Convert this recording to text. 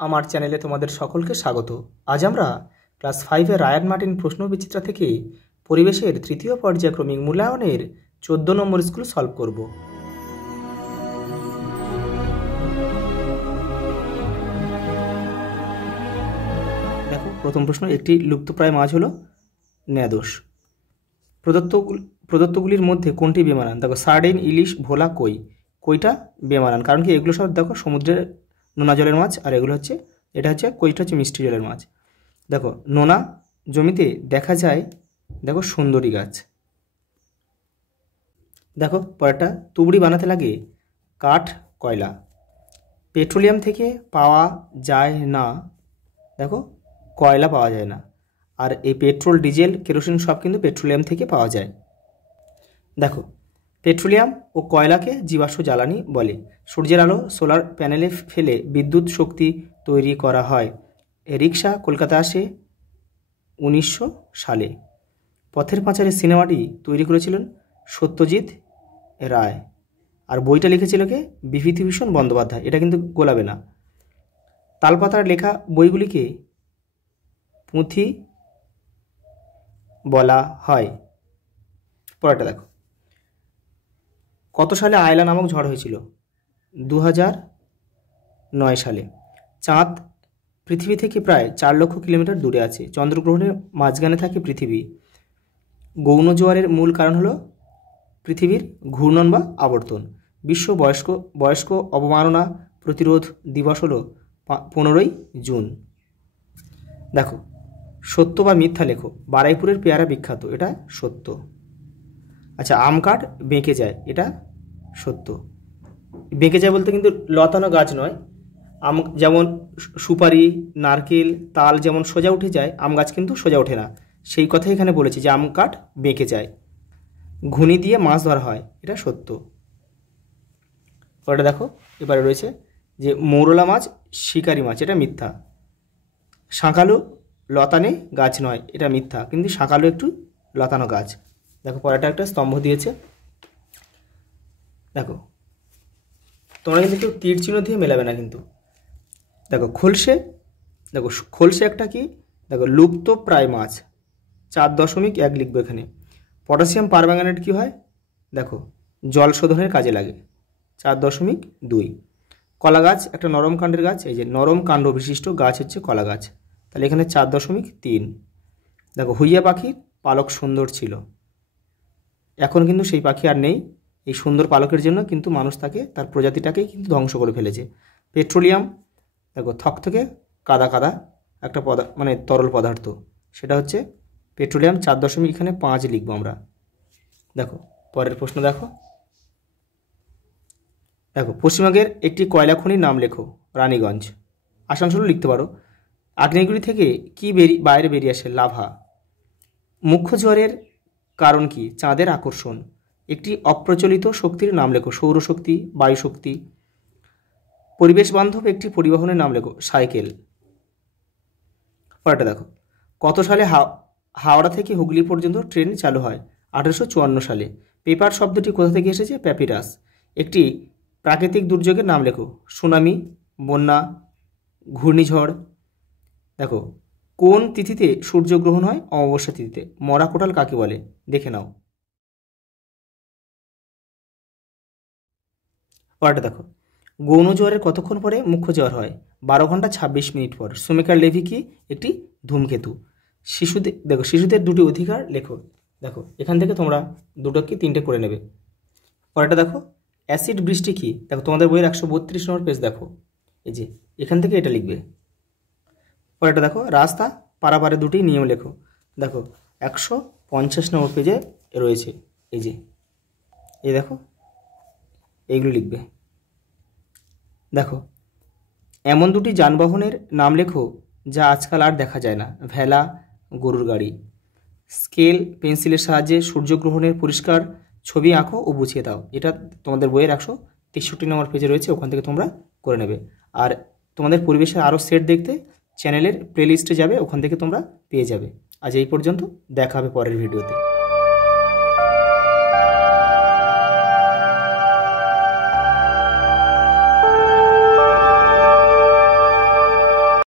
আমার চ্যানেলে তোমাদের সকলকে স্বাগত। আজ আমরা ক্লাস 5-এর রায়ান মার্টিন প্রশ্নবিচিত্রা থেকে পরিবেশের তৃতীয় পর্যায়ক্রমিক মূল্যায়নের 14 নম্বর স্কুল সলভ করব। দেখো, প্রথম প্রশ্ন, একটি লুপ্তপ্রায় মাছ হলো ন্যাদোস। প্রদত্তগুলির মধ্যে কোনটি বেমানান? দেখো, সার্ডিন, ইলিশ, ভোলা, কই। কইটা বেমানান, কারণ কি এগুলো সব দেখো সমুদ্রের নোনা জলের মাছ, আর এগুলো হচ্ছে কইটা হচ্ছে মিষ্টি জলের মাছ। দেখো, নোনা জমিতে দেখা যায় দেখো সুন্দরী গাছ। দেখো পরেরটা, তুবড়ি বানাতে লাগে কাঠ, কয়লা। পেট্রোলিয়াম থেকে পাওয়া যায় না, দেখো কয়লা পাওয়া যায় না। আর এই পেট্রোল, ডিজেল, কেরোসিন সব কিন্তু পেট্রোলিয়াম থেকে পাওয়া যায়। দেখো, পেট্রোলিয়াম ও কয়লাকে জীবাশ্ম জ্বালানি বলে। সূর্যের আলো সোলার প্যানেলে ফেলে বিদ্যুৎ শক্তি তৈরি করা হয়। রিক্সা কলকাতা আসে 1900 সালে। পথের পাঁচালী সিনেমাটি তৈরি করেছিলেন সত্যজিৎ রায়, আর বইটা লিখেছিল কে? বিভূতিভূষণ বন্দ্যোপাধ্যায়। এটা কিন্তু গোলাবে না। তালপাতার লেখা বইগুলিকে পুঁথি বলা হয়। পরেরটা দেখো, কত সালে আয়লা নামক ঝড় হয়েছিল? 2009 সালে। চাঁদ পৃথিবী থেকে প্রায় 4 লক্ষ কিলোমিটার দূরে আছে। চন্দ্রগ্রহণের মাঝখানে থাকে পৃথিবী। গৌণ জোয়ারের মূল কারণ হলো পৃথিবীর ঘূর্ণন বা আবর্তন। বিশ্ব বয়স্ক অবমাননা প্রতিরোধ দিবস হলো 15ই জুন। দেখো, সত্য বা মিথ্যা লেখো। বারাইপুরের পেয়ারা বিখ্যাত, এটা সত্য। আচ্ছা, আম কাঠ বেঁকে যায়, এটা সত্য। বেঁকে যায় বলতে কিন্তু লতানো গাছ নয়। আম যেমন সুপারি, নারকেল, তাল যেমন সোজা উঠে যায়, আম গাছ কিন্তু সোজা ওঠে না। সেই কথাই এখানে বলেছি যে আম কাঠ বেঁকে যায়। ঘুনি দিয়ে মাছ ধরা হয়, এটা সত্য। ওটা দেখো, এবারে রয়েছে যে মৌরলা মাছ শিকারি মাছ, এটা মিথ্যা। শাঁকালু লতানে গাছ নয়, এটা মিথ্যা, কিন্তু শাঁকালু একটু লতানো গাছ। দেখো, পরেরটা একটা স্তম্ভ দিয়েছে। দেখো, তোমরা কিন্তু একটু তীর চিহ্ন দিয়ে মেলাবে না কিন্তু। দেখো, খোলসে। দেখো, খোলসে একটা কি? দেখো, লুপ্ত প্রায় মাছ। 4.1 লিখবো এখানে। পটাশিয়াম পারম্যাঙ্গানেট কী হয়? দেখো, জল শোধনের কাজে লাগে। 4.2। কলা গাছ একটা নরম কাণ্ডের গাছ। এই যে নরম কাণ্ড বিশিষ্ট গাছ হচ্ছে কলা গাছ, তাহলে এখানে 4.3। দেখো, হুইয়া পাখির পালক সুন্দর ছিল। এখন কিন্তু সেই পাখি আর নেই। এই সুন্দর পালকের জন্য কিন্তু মানুষ তার প্রজাতিটাকেই কিন্তু ধ্বংস করে ফেলেছে। পেট্রোলিয়াম, দেখো থকথকে কাদা কাদা একটা তরল পদার্থ, সেটা হচ্ছে পেট্রোলিয়াম। 4.5 লিখবো আমরা। দেখো, পরের প্রশ্ন দেখো। দেখো, পশ্চিমবঙ্গের একটি কয়লা খনির নাম লেখো। রানীগঞ্জ। আসানসোলও লিখতে পারো। আগ্নেয়গিরি থেকে কি বাইরে বেরিয়ে আসে? লাভা। মুখ্য জোয়ারের কারণ কি? চাঁদের আকর্ষণ। একটি অপ্রচলিত শক্তির নাম লেখো। সৌরশক্তি, বায়ুশক্তি। পরিবেশ বান্ধব একটি পরিবহনের নাম লেখো। সাইকেল। পরেরটা দেখো, কত সালে হাওড়া থেকে হুগলি পর্যন্ত ট্রেন চালু হয়? 1854 সালে। পেপার শব্দটি কোথা থেকে এসেছে? প্যাপিরাস। একটি প্রাকৃতিক দুর্যোগের নাম লেখো। সুনামি, বন্যা, ঘূর্ণিঝড়। দেখো, কোন তিথিতে সূর্যগ্রহণ হয়? অমাবস্যা তিথিতে। মরা কোটাল কাকে বলে? দেখে নাও। পরেরটা দেখো, গৌণ জোয়ারের কতক্ষণ পরে মুখ্য জোয়ার হয়? 12 ঘন্টা 26 মিনিট পর। সুমেকার লেভি কি? একটি ধূমকেতু। শিশুদের দুটি অধিকার লেখো। দেখো, এখান থেকে তোমরা দুটো কি তিনটে করে নেবে। পরেরটা দেখো, অ্যাসিড বৃষ্টি কি? দেখো, তোমাদের বইয়ের 132 নম্বর পেজ দেখো, এই যে এখান থেকে এটা লিখবে। পরেরটা দেখো, রাস্তা পারাপারে দুটি নিয়ম লেখো। দেখো, 150 নম্বর পেজে রয়েছে, এই দেখো, এইগুলো লিখবে। দেখো, এমন দুটি যানবাহনের নাম লেখো যা আজকাল আর দেখা যায় না। ভেলা, গরুর গাড়ি। স্কেল পেন্সিলের সাহায্যে সূর্যগ্রহণের পরিষ্কার ছবি আঁকো ও বুঝিয়ে দাও। এটা তোমাদের বইয়ের 163 নম্বর পেজে রয়েছে, ওখান থেকে তোমরা করে নেবে। আর তোমাদের পরিবেশের আরও সেট দেখতে চ্যানেলের প্লেলিস্টে যাবে, ওখান থেকে তোমরা পেয়ে যাবে। আজ এই পর্যন্ত, দেখা হবে পরের ভিডিওতে।